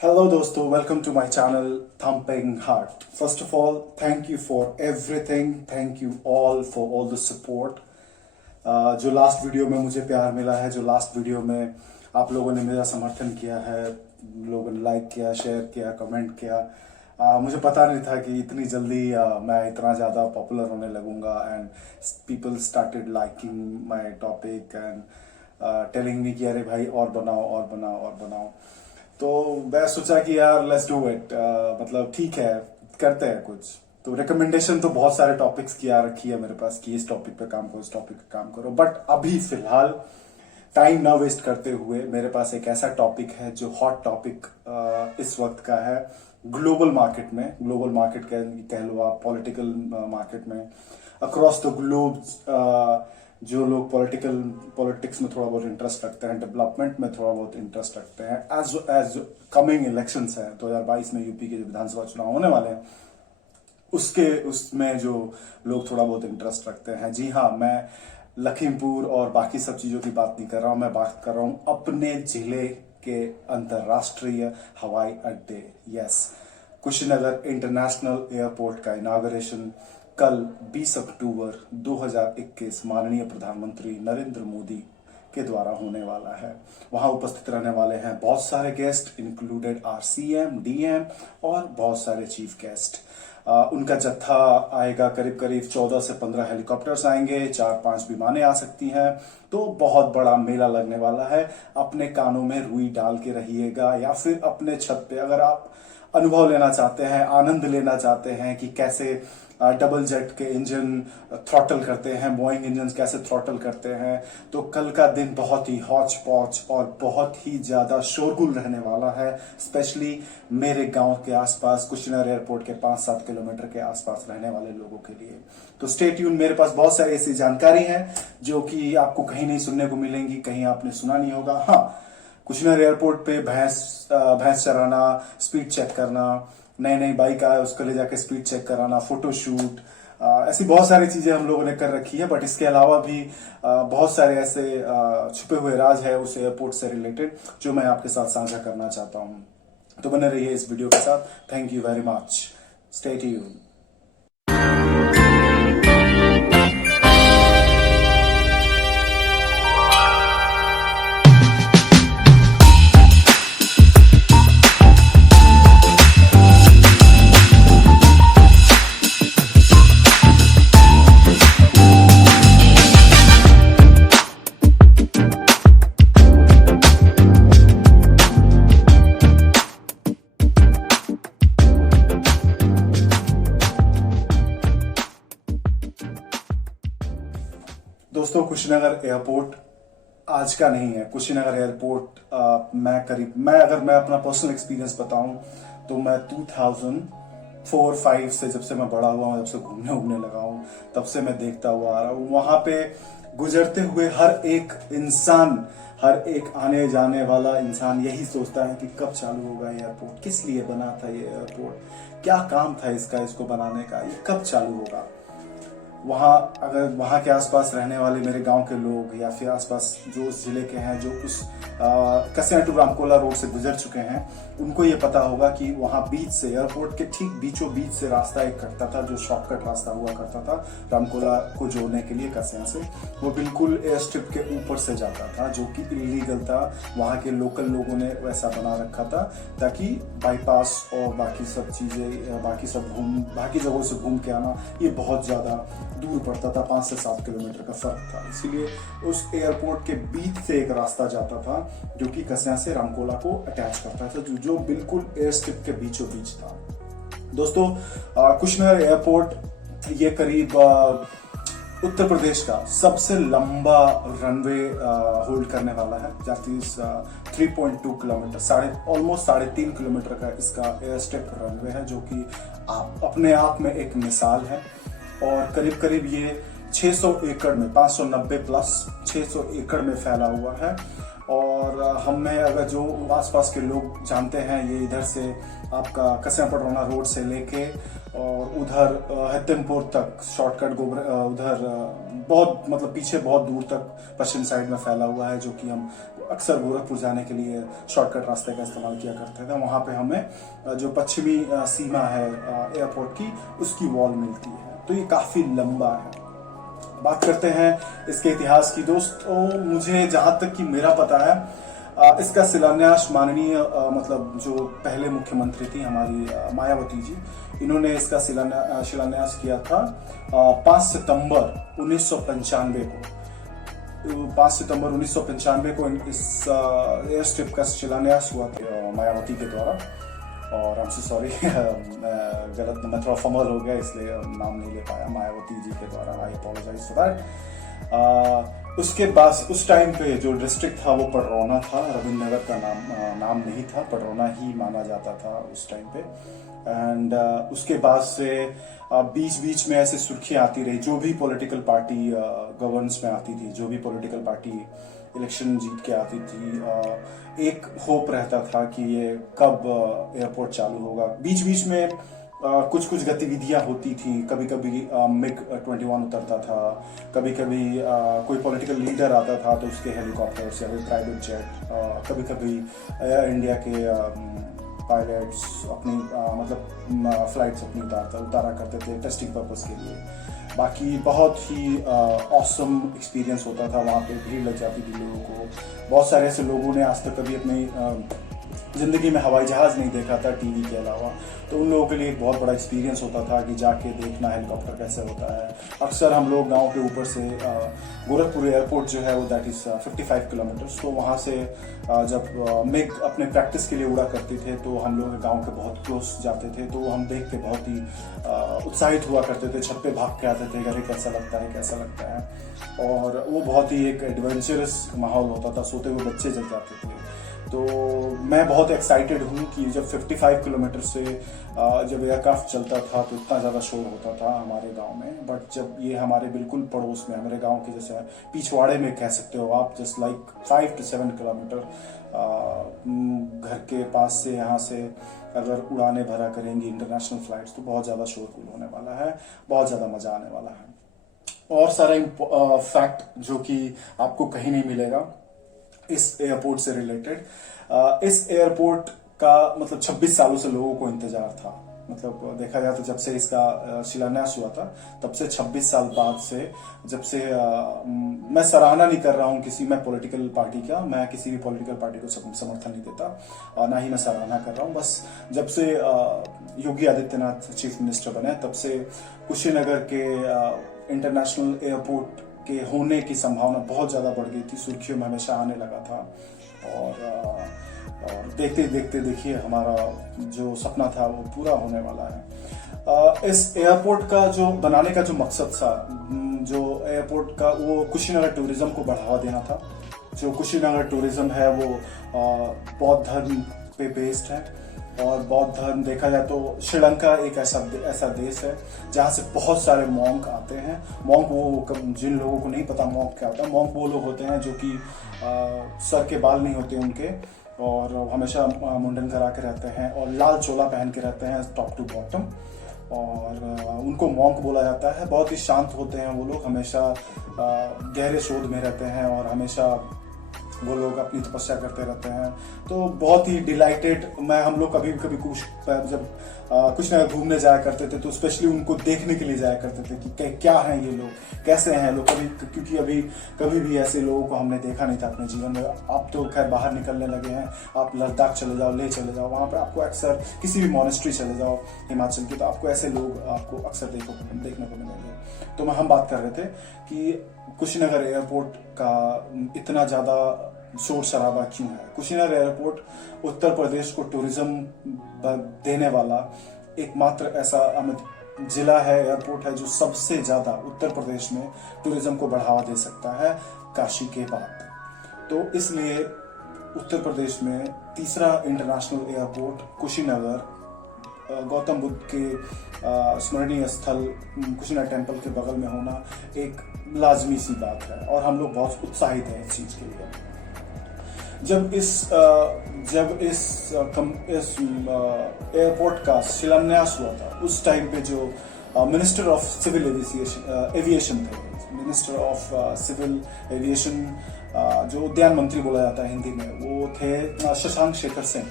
Hello दोस्तों, welcome to my channel Thumping Heart. First of all, thank you for everything. Thank you all for all the support. जो last video में मुझे प्यार मिला है, जो लास्ट वीडियो में आप लोगों ने मेरा समर्थन किया है, लोगों ने लाइक किया, शेयर किया, कमेंट किया, मुझे पता नहीं था कि इतनी जल्दी मैं इतना ज़्यादा पॉपुलर होने लगूंगा and people started liking my topic and telling me कि अरे भाई और बनाओ और बनाओ और बनाओ। तो मैं सोचा कि यार लेट्स डू इट, मतलब ठीक है, करते हैं कुछ। तो रिकमेंडेशन तो बहुत सारे टॉपिक्स की आ रखी है मेरे पास कि इस टॉपिक पे काम करो, इस टॉपिक पे काम करो, बट अभी फिलहाल टाइम ना वेस्ट करते हुए मेरे पास एक ऐसा टॉपिक है जो हॉट टॉपिक इस वक्त का है ग्लोबल मार्केट में। ग्लोबल मार्केट कह लो आप, पॉलिटिकल मार्केट में, अक्रॉस द ग्लोब। जो लोग पॉलिटिक्स में थोड़ा बहुत इंटरेस्ट रखते हैं, डेवलपमेंट में थोड़ा बहुत इंटरेस्ट रखते हैं, एज कमिंग इलेक्शंस है 2022 में यूपी के जो विधानसभा चुनाव होने वाले हैं, उसमें जो लोग थोड़ा बहुत इंटरेस्ट रखते हैं। जी हाँ, मैं लखीमपुर और बाकी सब चीजों की बात नहीं कर रहा हूं, मैं बात कर रहा हूं अपने जिले के अंतरराष्ट्रीय हवाई अड्डे। यस, कुशीनगर इंटरनेशनल एयरपोर्ट का इनॉग्रेशन कल 20 अक्टूबर 2021 माननीय प्रधानमंत्री नरेंद्र मोदी के द्वारा होने वाला है। वहां उपस्थित रहने वाले हैं बहुत सारे guest, included are CM, DM और बहुत सारे चीफ गेस्ट। उनका जत्था आएगा, करीब करीब 14 से 15 हेलीकॉप्टर्स आएंगे, 4-5 विमानें आ सकती हैं। तो बहुत बड़ा मेला लगने वाला है। अपने कानों में रुई डाल के रहिएगा, या फिर अपने छत पे अगर आप अनुभव लेना चाहते हैं, आनंद लेना चाहते हैं कि कैसे डबल जेट के इंजन थ्रॉटल करते हैं, बोइंग इंजन कैसे थ्रॉटल करते हैं, तो कल का दिन बहुत ही हौच पौच और बहुत ही ज्यादा शोरगुल रहने वाला है, स्पेशली मेरे गांव के आसपास, कुशीनगर एयरपोर्ट के 5-7 किलोमीटर के आसपास रहने वाले लोगों के लिए। तो स्टे ट्यून, मेरे पास बहुत सारी ऐसी जानकारी है जो कि आपको कहीं नहीं सुनने को मिलेंगी, कहीं आपने सुना नहीं होगा। हाँ, कुशीनगर एयरपोर्ट पे भैंस चराना, स्पीड चेक करना, नई बाइक आए उसको ले जाके स्पीड चेक कराना, फोटोशूट, ऐसी बहुत सारी चीजें हम लोगों ने कर रखी है। बट इसके अलावा भी बहुत सारे ऐसे छुपे हुए राज है उस एयरपोर्ट से रिलेटेड जो मैं आपके साथ साझा करना चाहता हूं। तो बने रहिए इस वीडियो के साथ। Thank you very much, stay tuned. दोस्तों, कुशीनगर एयरपोर्ट आज का नहीं है। कुशीनगर एयरपोर्ट मैं अगर मैं अपना पर्सनल एक्सपीरियंस बताऊं तो मैं 2004-5 से, जब से मैं बड़ा हुआ हूं, जब से घूमने लगा हूं, तब से मैं देखता हुआ आ रहा हूं। वहां पे गुजरते हुए हर एक इंसान, हर एक आने जाने वाला इंसान यही सोचता है कि कब चालू होगा एयरपोर्ट, किस लिए बना था ये एयरपोर्ट, क्या काम था इसको बनाने का, ये कब चालू होगा। अगर वहां के आसपास रहने वाले मेरे गांव के लोग या फिर आसपास जो उस जिले के हैं, जो उस कसिया टू रामकोला रोड से गुजर चुके हैं, उनको ये पता होगा कि वहां बीच से, एयरपोर्ट के ठीक बीचों बीच से रास्ता एक कटता था, जो शॉर्टकट रास्ता हुआ करता था रामकोला को जोड़ने के लिए कसिया से। वो बिल्कुल एयर स्ट्रिप के ऊपर से जाता था, जो कि इलीगल था। वहां के लोकल लोगों ने वैसा बना रखा था ताकि बाईपास और बाकी सब चीजें, बाकी जगहों से घूम के आना ये बहुत ज्यादा दूर पड़ता था, 5 से 7 किलोमीटर का फर्क था। इसीलिए उस एयरपोर्ट के बीच से एक रास्ता जाता था जो कि कसिया से रामकोला को अटैच करता था, जो बिल्कुल एयर स्ट्रिप के बीचों बीच था। दोस्तों, कुशीनगर एयरपोर्ट ये करीब उत्तर प्रदेश का सबसे लंबा रनवे होल्ड करने वाला है। 3.2 किलोमीटर, ऑलमोस्ट 3.5 किलोमीटर का इसका एयर स्ट्रिप रनवे है, जो कि अपने आप में एक मिसाल है। और करीब करीब ये 600 एकड़ में, 590 प्लस 600 एकड़ में फैला हुआ है। और हमें अगर जो आसपास के लोग जानते हैं, ये इधर से आपका कसिया पटरौना रोड से लेके और उधर हत्तिमपुर तक शॉर्टकट उधर बहुत, मतलब पीछे बहुत दूर तक पश्चिम साइड में फैला हुआ है, जो कि हम अक्सर गोरखपुर जाने के लिए शॉर्टकट रास्ते का इस्तेमाल किया करते थे। वहाँ पे हमें जो पश्चिमी सीमा है एयरपोर्ट की, उसकी वॉल मिलती है। तो ये काफ़ी लंबा है। बात करते हैं इसके इतिहास की। दोस्तों, मुझे जहाँ तक कि मेरा पता है, इसका शिलान्यास माननीय मतलब जो पहले मुख्यमंत्री थी हमारी मायावती जी, इन्होंने इसका शिलान्यास किया था 5 सितंबर 1995 को। 5 सितंबर 1995 को इस एयर स्ट्रिप का शिलान्यास हुआ था मायावती के द्वारा। और आई एम सो सॉरी, गलत, मैं थोड़ा फमल हो गया इसलिए नाम नहीं ले पाया, मायावती जी के द्वारा। आई अपोलोजाइज फॉर दैट। उसके बाद उस टाइम पे जो डिस्ट्रिक्ट था वो पडरौना था, रविंद्र नगर का नाम नहीं था, पडरौना ही माना जाता था उस टाइम पे। एंड उसके बाद से बीच बीच में ऐसे सुर्खियां आती रही। जो भी पॉलिटिकल पार्टी गवर्नेंस में आती थी, जो भी पॉलिटिकल पार्टी इलेक्शन जीत के आती थी, एक होप रहता था कि ये कब एयरपोर्ट चालू होगा। बीच बीच में कुछ कुछ गतिविधियां होती थी। कभी कभी मिग 21 उतरता था, कभी कभी कोई पॉलिटिकल लीडर आता था तो उसके हेलीकॉप्टर्स या प्राइवेट जेट, कभी कभी एयर इंडिया के पायलट्स अपनी मतलब फ्लाइट्स अपनी उतारा करते थे टेस्टिंग पर्पस के लिए। बाकी बहुत ही ऑसम एक्सपीरियंस होता था। वहाँ पे भीड़ लग जाती थी लोगों को। बहुत सारे ऐसे लोगों ने आज तक कभी अपनी जिंदगी में हवाई जहाज नहीं देखा था टीवी के अलावा, तो उन लोगों के लिए एक बहुत बड़ा एक्सपीरियंस होता था कि जाके देखना हेलीकॉप्टर कैसे होता है। अक्सर हम लोग गांव के ऊपर से गोरखपुर एयरपोर्ट जो है वो दैट इज 55 किलोमीटर्स, तो वहाँ से जब मिग अपने प्रैक्टिस के लिए उड़ा करते थे तो हम लोग गाँव के बहुत क्लोज जाते थे। तो हम देख के बहुत ही उत्साहित हुआ करते थे, छत पे भाग के आते थे, अरे कैसा लगता है, कैसा लगता है। और वो बहुत ही एक एडवेंचरस माहौल होता था, सोते हुए बच्चे जग जाते थे। तो मैं बहुत एक्साइटेड हूँ कि जब 55 किलोमीटर से जब एयरक्राफ्ट चलता था तो इतना ज़्यादा शोर होता था हमारे गांव में। बट जब ये हमारे बिल्कुल पड़ोस में, हमारे गांव के जैसे पिछवाड़े में कह सकते हो आप, जस्ट लाइक 5 to 7 किलोमीटर घर के पास से, यहाँ से अगर उड़ाने भरा करेंगी इंटरनेशनल फ्लाइट्स तो बहुत ज़्यादा शोरगुल होने वाला है, बहुत ज़्यादा मज़ा आने वाला है। और सारा फैक्ट जो कि आपको कहीं नहीं मिलेगा इस एयरपोर्ट से रिलेटेड। इस एयरपोर्ट का मतलब 26 सालों से लोगों को इंतजार था। मतलब देखा जाए तो जब से इसका शिलान्यास हुआ था तब से 26 साल बाद से, जब से मैं सराहना नहीं कर रहा हूँ किसी मैं पॉलिटिकल पार्टी का, मैं किसी भी पॉलिटिकल पार्टी को समर्थन नहीं देता, ना ही मैं सराहना कर रहा हूँ। बस जब से योगी आदित्यनाथ चीफ मिनिस्टर बने तब से कुशीनगर के इंटरनेशनल एयरपोर्ट के होने की संभावना बहुत ज़्यादा बढ़ गई थी, सुर्खियों में हमेशा आने लगा था। और देखते देखते देखिए हमारा जो सपना था वो पूरा होने वाला है। इस एयरपोर्ट का जो बनाने का जो मकसद था, जो एयरपोर्ट का, वो कुशीनगर टूरिज्म को बढ़ावा देना था। जो कुशीनगर टूरिज्म है वो बौद्ध धर्म पे बेस्ड है। और बौद्ध धर्म देखा जाए तो श्रीलंका एक ऐसा देश है जहाँ से बहुत सारे मॉन्क आते हैं। मॉन्क वो, जिन लोगों को नहीं पता मॉन्क क्या होता है, मॉन्क वो लोग होते हैं जो कि सर के बाल नहीं होते उनके, और हमेशा मुंडन करा के रहते हैं और लाल चोला पहन के रहते हैं टॉप टू बॉटम, और उनको मॉन्क बोला जाता है। बहुत ही शांत होते हैं वो लोग, हमेशा गहरे शोध में रहते हैं और हमेशा वो लोग अपनी तपस्या करते रहते हैं। तो बहुत ही डिलाइटेड, हम लोग कभी कभी जब कुछ ना घूमने जाया करते थे तो स्पेशली उनको देखने के लिए जाया करते थे कि क्या हैं ये लोग, कैसे हैं लोग। क्योंकि अभी कभी भी ऐसे लोगों को हमने देखा नहीं था अपने जीवन में। आप तो खैर बाहर निकलने लगे हैं, आप लद्दाख चले जाओ, लेह चले जाओ, वहाँ पर आपको अक्सर किसी भी मॉनेस्ट्री चले जाओ हिमाचल की, तो आपको ऐसे लोग आपको अक्सर देखने को मिलेंगे। तो हम बात कर रहे थे कि कुशीनगर एयरपोर्ट का इतना ज़्यादा शोर शराबा क्यों है। कुशीनगर एयरपोर्ट उत्तर प्रदेश को टूरिज्म देने वाला एकमात्र ऐसा जिला है, एयरपोर्ट है जो सबसे ज़्यादा उत्तर प्रदेश में टूरिज्म को बढ़ावा दे सकता है काशी के बाद। तो इसलिए उत्तर प्रदेश में तीसरा इंटरनेशनल एयरपोर्ट कुशीनगर, गौतम बुद्ध के स्मरणीय स्थल कुशीनगर टेम्पल के बगल में होना एक लाजमी सी बात है और हम लोग बहुत उत्साहित हैं इस चीज के लिए। जब इस एयरपोर्ट का शिलान्यास हुआ था उस टाइम पे जो मिनिस्टर ऑफ सिविल एविएशन थे, मिनिस्टर ऑफ सिविल एविएशन जो उद्यान मंत्री बोला जाता है हिंदी में, वो थे शशांक शेखर सिंह।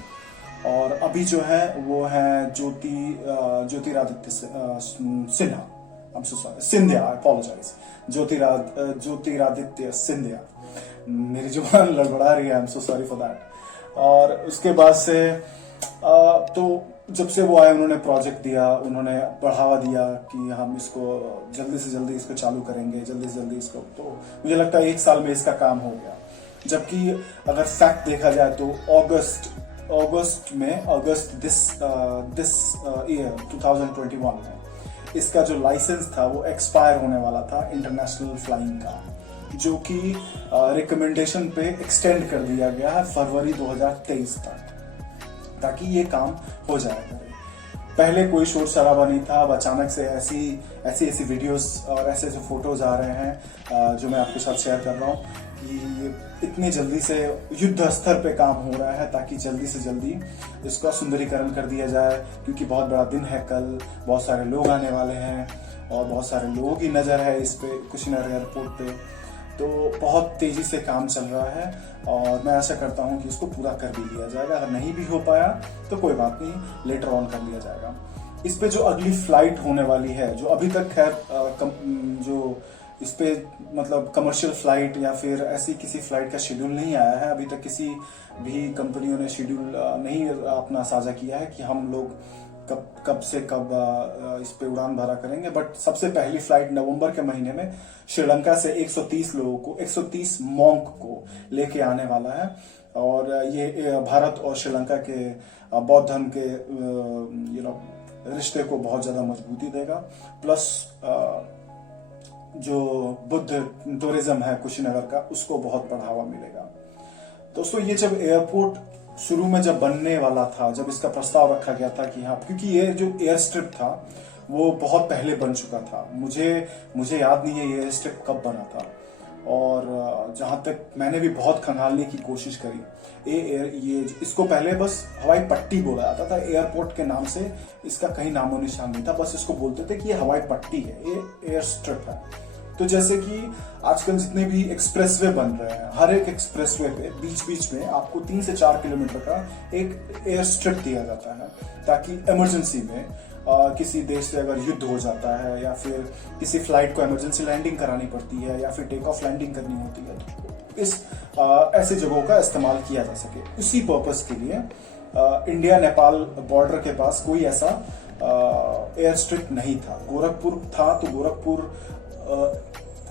और अभी जो है वो है ज्योतिरादित्य सिन्हा, सिंधिया, आई अपोलोजाइज, ज्योतिरादित्य सिंधिया। मेरी जुबान लड़बड़ा रही है, I am so sorry for that. और उसके बाद से तो जब से वो आए उन्होंने प्रोजेक्ट दिया, उन्होंने बढ़ावा दिया कि हम इसको जल्दी से जल्दी इसको चालू करेंगे, जल्दी से जल्दी इसको। तो मुझे लगता है 1 साल में इसका काम हो गया। जबकि अगर फैक्ट देखा जाए तो अगस्त दिस ईयर 2021 में इसका जो लाइसेंस था वो एक्सपायर होने वाला था इंटरनेशनल फ्लाइंग का, जो कि रिकमेंडेशन पे एक्सटेंड कर दिया गया है फरवरी 2023 तक, ताकि ये काम हो जाए। पहले कोई शोर शराबा नहीं था, अब अचानक से ऐसी वीडियोस और ऐसे फोटोज आ रहे हैं जो मैं आपके साथ शेयर कर रहा हूँ कि इतनी जल्दी से युद्ध स्तर पे काम हो रहा है, ताकि जल्दी से जल्दी इसका सुंदरीकरण कर दिया जाए। क्योंकि बहुत बड़ा दिन है कल, बहुत सारे लोग आने वाले हैं और बहुत सारे लोगों की नज़र है इस पे कुशीनगर एयरपोर्ट पे। तो बहुत तेजी से काम चल रहा है और मैं आशा करता हूं कि इसको पूरा कर भी लिया जाएगा। अगर नहीं भी हो पाया तो कोई बात नहीं, लेटर ऑन कर लिया जाएगा। इस पे जो अगली फ्लाइट होने वाली है, जो अभी तक खैर जो इस पे मतलब कमर्शियल फ्लाइट या फिर ऐसी किसी फ्लाइट का शेड्यूल नहीं आया है, अभी तक किसी भी कंपनियों ने शेड्यूल नहीं अपना साझा किया है कि हम लोग कब से कब इस पे उड़ान भरा करेंगे। बट सबसे पहली फ्लाइट नवंबर के महीने में श्रीलंका से 130 लोगों को, 130 मॉन्क को लेके आने वाला है। और ये भारत और श्रीलंका के बौद्ध धर्म के रिश्ते को बहुत ज्यादा मजबूती देगा। प्लस जो बुद्ध टूरिज्म है कुशीनगर का, उसको बहुत बढ़ावा मिलेगा। दोस्तों, ये जब एयरपोर्ट शुरू में जब बनने वाला था, जब इसका प्रस्ताव रखा गया था कि हाँ, क्योंकि ये जो एयर स्ट्रिप था वो बहुत पहले बन चुका था, मुझे याद नहीं है ये एयर स्ट्रिप कब बना था। और जहां तक मैंने भी बहुत खंगालने की कोशिश करी, ये इसको पहले बस हवाई पट्टी बोला जाता था, एयरपोर्ट के नाम से इसका कहीं नामो निशान नहीं था। बस इसको बोलते थे कि ये हवाई पट्टी है, ये एयर स्ट्रिप है। तो जैसे कि आजकल जितने भी एक्सप्रेसवे बन रहे हैं, हर एक एक्सप्रेसवे पे बीच में आपको 3 से 4 किलोमीटर का एक एयर स्ट्रिप दिया जाता है, ताकि इमरजेंसी में किसी देश से अगर युद्ध हो जाता है या फिर किसी फ्लाइट को इमरजेंसी लैंडिंग करानी पड़ती है या फिर टेक ऑफ लैंडिंग करनी होती है, तो इस ऐसे जगहों का इस्तेमाल किया जा सके। उसी पर्पस के लिए इंडिया नेपाल बॉर्डर के पास कोई ऐसा एयर स्ट्रिप नहीं था। गोरखपुर था, तो गोरखपुर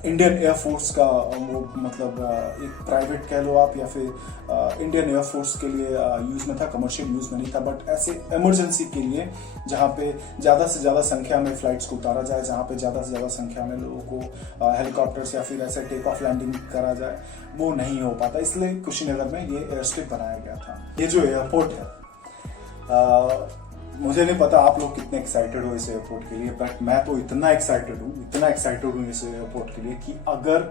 इंडियन एयरफोर्स का वो मतलब एक प्राइवेट कह लो आप, या फिर इंडियन एयरफोर्स के लिए यूज में था, कमर्शियल यूज में नहीं था। बट ऐसे इमरजेंसी के लिए जहाँ पे ज्यादा से ज्यादा संख्या में फ्लाइट्स को उतारा जाए, जहाँ पे ज्यादा से ज्यादा संख्या में लोगों को हेलीकॉप्टर्स या फिर ऐसे टेक ऑफ लैंडिंग करा जाए, वो नहीं हो पाता। इसलिए कुशीनगर में ये एयर स्ट्रिप बनाया गया था। ये जो एयरपोर्ट है, मुझे नहीं पता आप लोग कितने एक्साइटेड हो इस एयरपोर्ट के लिए, बट मैं तो इतना एक्साइटेड हूँ इस एयरपोर्ट के लिए कि अगर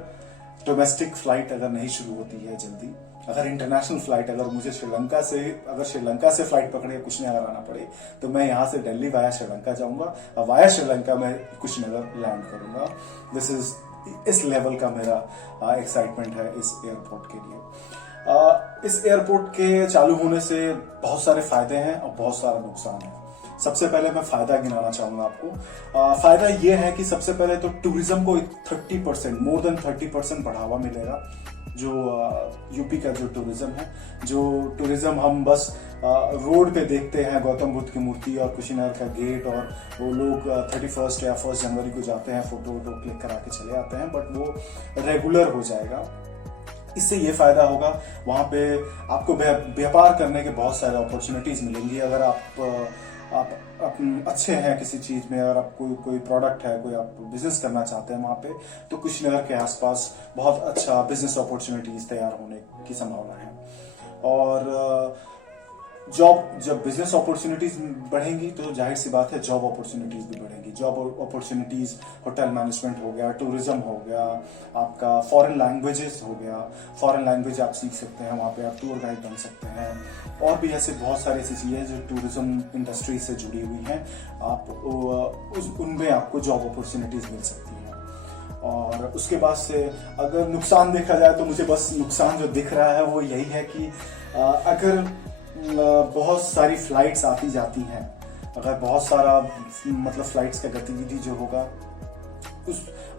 डोमेस्टिक फ्लाइट अगर नहीं शुरू होती है जल्दी, अगर इंटरनेशनल फ्लाइट अगर मुझे श्रीलंका से फ्लाइट पकड़े कुशीनगर आना पड़े, तो मैं यहाँ से दिल्ली वाया श्रीलंका जाऊंगा और वाया श्रीलंका में कुशीनगर लैंड करूंगा। इस लेवल का मेरा एक्साइटमेंट है इस एयरपोर्ट के लिए। इस एयरपोर्ट के चालू होने से बहुत सारे फायदे हैं और बहुत सारा नुकसान है। सबसे पहले मैं फायदा गिनाना चाहूंगा आपको। फायदा ये है कि सबसे पहले तो टूरिज्म को 30%, मोर देन 30% बढ़ावा मिलेगा। जो यूपी का जो टूरिज्म है, जो टूरिज्म हम बस रोड पे देखते हैं, गौतम बुद्ध की मूर्ति और कुशीनगर का गेट, और वो लोग 31 या 1 जनवरी को जाते हैं, फोटो क्लिक करा के चले आते हैं, बट वो रेगुलर हो जाएगा। इससे ये फायदा होगा, वहां पे आपको व्यापार करने के बहुत सारे अपॉर्चुनिटीज मिलेंगी। अगर आप अच्छे हैं किसी चीज में, अगर आप कोई प्रोडक्ट है, कोई आप बिजनेस करना चाहते हैं वहां पे, तो कुशीनगर के आसपास बहुत अच्छा बिजनेस अपॉर्चुनिटीज तैयार होने की संभावना है। और जब बिजनेस अपॉर्चुनिटीज बढ़ेंगी तो जाहिर सी बात है जॉब अपॉर्चुनिटीज भी बढ़ेंगी। जॉब अपॉर्चुनिटीज, होटल मैनेजमेंट हो गया, टूरिज्म हो गया, आपका फॉरेन लैंग्वेजेस हो गया, फॉरेन लैंग्वेज आप सीख सकते हैं, वहाँ पे आप टूर गाइड बन सकते हैं, और भी ऐसे बहुत सारी ऐसी चीजें जो टूरिज्म इंडस्ट्री से जुड़ी हुई हैं, आप उनमें आपको जॉब अपॉर्चुनिटीज मिल सकती हैं। और उसके बाद से अगर नुकसान देखा जाए तो मुझे बस नुकसान जो दिख रहा है वो यही है कि अगर बहुत सारी फ्लाइट्स आती जाती हैं, अगर बहुत सारा मतलब फ्लाइट्स का गतिविधि जो होगा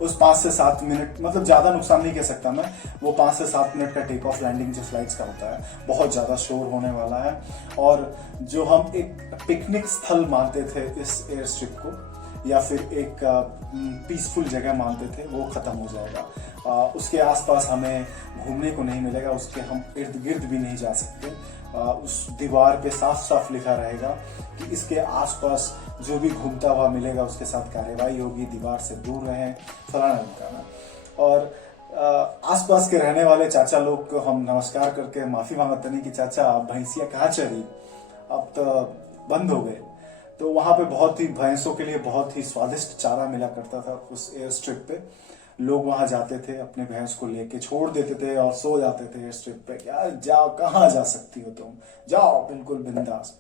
उस 5 से 7 मिनट, मतलब ज्यादा नुकसान नहीं कह सकता मैं, वो 5 से 7 मिनट का टेक ऑफ लैंडिंग जो फ्लाइट्स का होता है बहुत ज्यादा शोर होने वाला है। और जो हम एक पिकनिक स्थल मानते थे इस एयर स्ट्रिप को, या फिर एक पीसफुल जगह मानते थे, वो खत्म हो जाएगा। उसके आसपास हमें घूमने को नहीं मिलेगा, उसके हम इर्द गिर्द भी नहीं जा सकते। उस दीवार पे साफ साफ लिखा रहेगा कि इसके आसपास जो भी घूमता हुआ मिलेगा उसके साथ कार्रवाई होगी, दीवार से दूर रहें, फलाना ढिमकाना। और आसपास के रहने वाले चाचा लोग को हम नमस्कार करके माफी मांगते नहीं कि चाचा आप भैंसिया कहाँ चली, अब तो बंद हो गए। तो वहां पे बहुत ही भैंसों के लिए बहुत ही स्वादिष्ट चारा मिला करता था उस एयर स्ट्रिप पे। लोग वहां जाते थे, अपने भैंस को लेके छोड़ देते थे और सो जाते थे एयर स्ट्रिप पे। यार जाओ, कहाँ जा सकती हो तुम, जाओ बिल्कुल बिंदास।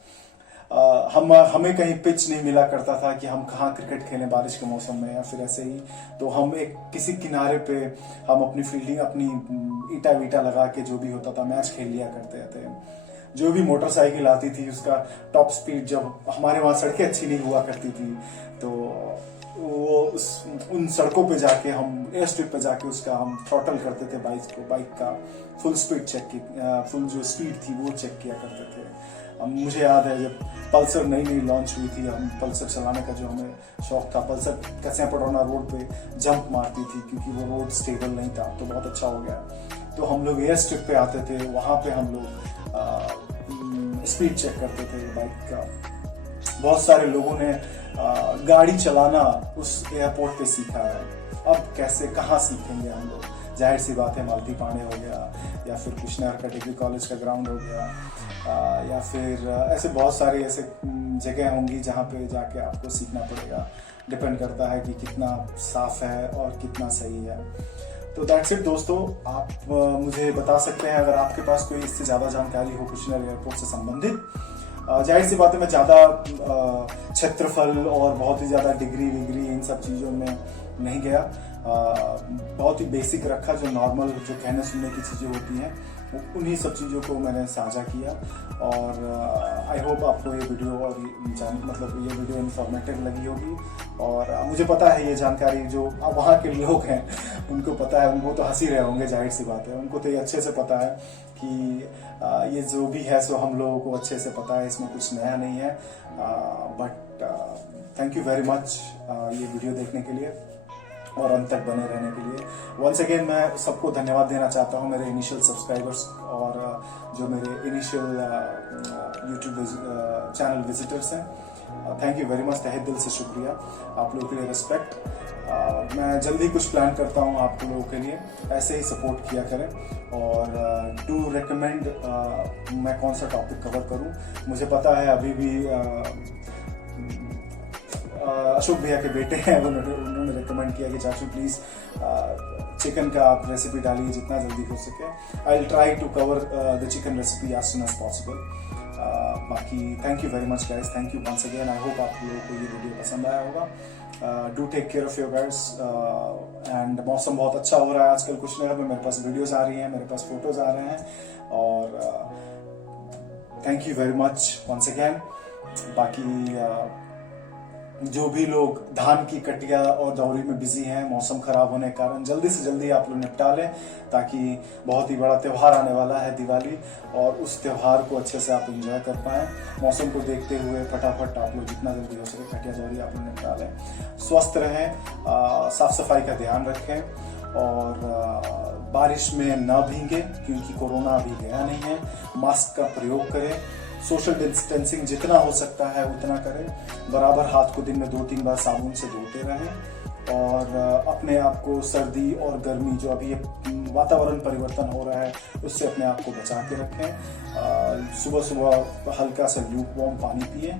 हमें कहीं पिच नहीं मिला करता था कि हम कहाँ क्रिकेट खेलें बारिश के मौसम में या फिर ऐसे ही। तो हम एक किसी किनारे पे हम अपनी फील्डिंग, अपनी ईटा वीटा लगा के जो भी होता था मैच खेल लिया करते थे। जो भी मोटरसाइकिल आती थी उसका टॉप स्पीड, जब हमारे वहां सड़कें अच्छी नहीं हुआ करती थी तो वो उन सड़कों पे जाके हम एयर स्ट्रिप पे जाके उसका हम थ्रॉटल करते थे बाइक का फुल स्पीड चेक की, फुल जो स्पीड थी वो चेक किया करते थे। मुझे याद है जब पल्सर नई नई लॉन्च हुई थी, हम पल्सर चलाने का जो हमें शौक था, पल्सर कस्या पटौना रोड पे जंप मारती थी क्योंकि वो रोड स्टेबल नहीं था। तो बहुत अच्छा हो गया, तो हम लोग एयर स्ट्रिप पे आते थे, वहां पे हम लोग स्पीड चेक करते थे बाइक का। बहुत सारे लोगों ने गाड़ी चलाना उस एयरपोर्ट पे सीखा है। अब कैसे, कहाँ सीखेंगे हम लोग? जाहिर सी बात है मालती पांडे हो गया, या फिर कृष्णा का डिग्री कॉलेज का ग्राउंड हो गया, या फिर ऐसे बहुत सारी ऐसे जगह होंगी जहाँ पे जाके आपको सीखना पड़ेगा। डिपेंड करता है कि कितना साफ है और कितना सही है। तो दैट्स इट दोस्तों, आप मुझे बता सकते हैं अगर आपके पास कोई इससे ज़्यादा जानकारी हो कुशीनगर एयरपोर्ट से संबंधित। जाहिर सी बात है मैं ज़्यादा क्षेत्रफल और बहुत ही ज़्यादा डिग्री विग्री इन सब चीज़ों में नहीं गया। बहुत ही बेसिक रखा, जो नॉर्मल जो कहने सुनने की चीज़ें होती हैं उन्हीं सब चीज़ों को मैंने साझा किया। और आई होप आपको ये वीडियो और मतलब ये वीडियो इन्फॉर्मेटिव लगी होगी। और मुझे पता है ये जानकारी जो वहाँ के लोग हैं उनको पता है, उनको तो हंसी रहे होंगे, जाहिर सी बात है उनको तो ये अच्छे से पता है कि ये जो भी है सो हम लोगों को अच्छे से पता है, इसमें कुछ नया नहीं है। But thank you very much ये वीडियो देखने के लिए और अंत तक बने रहने के लिए। वंस अगेन मैं सबको धन्यवाद देना चाहता हूँ, मेरे इनिशियल सब्सक्राइबर्स और जो मेरे इनिशियल यूट्यूब चैनल विजिटर्स हैं। थैंक यू वेरी मच, तहे दिल से शुक्रिया, आप लोगों के लिए रिस्पेक्ट। मैं जल्दी कुछ प्लान करता हूँ आप लोगों के लिए, ऐसे ही सपोर्ट किया करें। और डू रिकमेंड मैं कौन सा टॉपिक कवर करूँ। मुझे पता है अभी भी अशोक भैया के बेटे हैं, उन्होंने रिकमेंड किया कि चाचू प्लीज चिकन का आप रेसिपी डालिए जितना जल्दी हो सके। I will try to cover the chicken recipe as soon as possible. बाकी thank you very much guys, thank you once again. I hope आप लोगों को ये वीडियो पसंद आया होगा। Do take care of your guys. And मौसम बहुत अच्छा हो रहा है आजकल कुशीनगर में, मेरे पास वीडियोज आ रही हैं, मेरे पास फोटोज आ रहे हैं। और thank you very much once again. बाकी जो भी लोग धान की कटिया और दौरी में बिजी हैं, मौसम खराब होने के कारण जल्दी से जल्दी आप लोग निपटा लें, ताकि बहुत ही बड़ा त्यौहार आने वाला है दिवाली, और उस त्यौहार को अच्छे से आप एंजॉय कर पाएं। मौसम को देखते हुए फटाफट आप लोग जितना जल्दी हो सके कटिया दौरी आप लोग निपटा लें। स्वस्थ रहें, साफ सफाई का ध्यान रखें, और बारिश में न भीगे क्योंकि कोरोना अभी गया नहीं है। मास्क का प्रयोग करें, सोशल डिस्टेंसिंग जितना हो सकता है उतना करें, बराबर हाथ को दिन में 2-3 बार साबुन से धोते रहें, और अपने आप को सर्दी और गर्मी जो अभी वातावरण परिवर्तन हो रहा है उससे अपने आप को बचा के रखें। सुबह सुबह हल्का सा ल्यूक वार्म पानी पिए,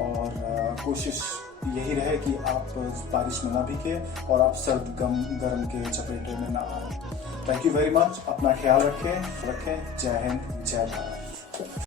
और कोशिश यही रहे कि आप बारिश में ना भीगे और आप सर्द गर्म के चपेटे में ना आए। थैंक यू वेरी मच, अपना ख्याल रखें। जय हिंद, जय भारत।